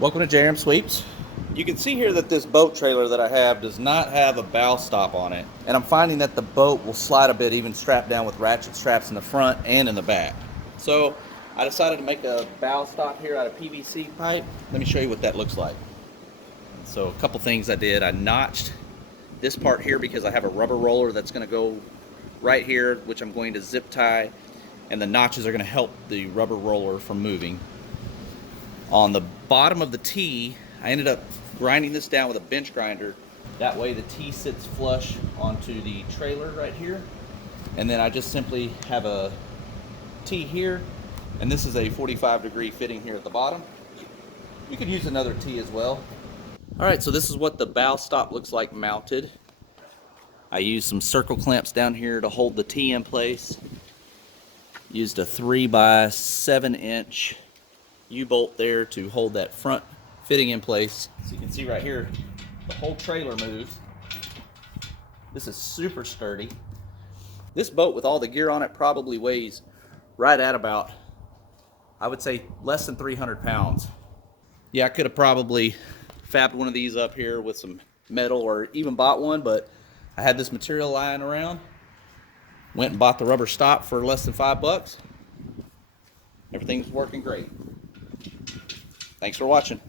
Welcome to JRMSweeps. You can see here that this boat trailer that I have does not have a bow stop on it, and I'm finding that the boat will slide a bit even strapped down with ratchet straps in the front and in the back. So I decided to make a bow stop here out of PVC pipe. Let me show you what that looks like. So a couple things I did. I notched this part here because I have a rubber roller that's going to go right here, which I'm going to zip tie, and the notches are going to help the rubber roller from moving. On the bottom of the T, I ended up grinding this down with a bench grinder. That way the T sits flush onto the trailer right here. And then I just simply have a T here, and this is a 45-degree fitting here at the bottom. You could use another T as well. All right, so this is what the bow stop looks like mounted. I used some circle clamps down here to hold the T in place. Used a 3x7" U-bolt there to hold that front fitting in place. So you can see right here, the whole trailer moves. This is super sturdy. This boat with all the gear on it probably weighs right at about, I would say, less than 300 pounds. Yeah, I could have probably fabbed one of these up here with some metal or even bought one, but I had this material lying around. Went and bought the rubber stop for less than $5. Everything's working great. Thanks for watching.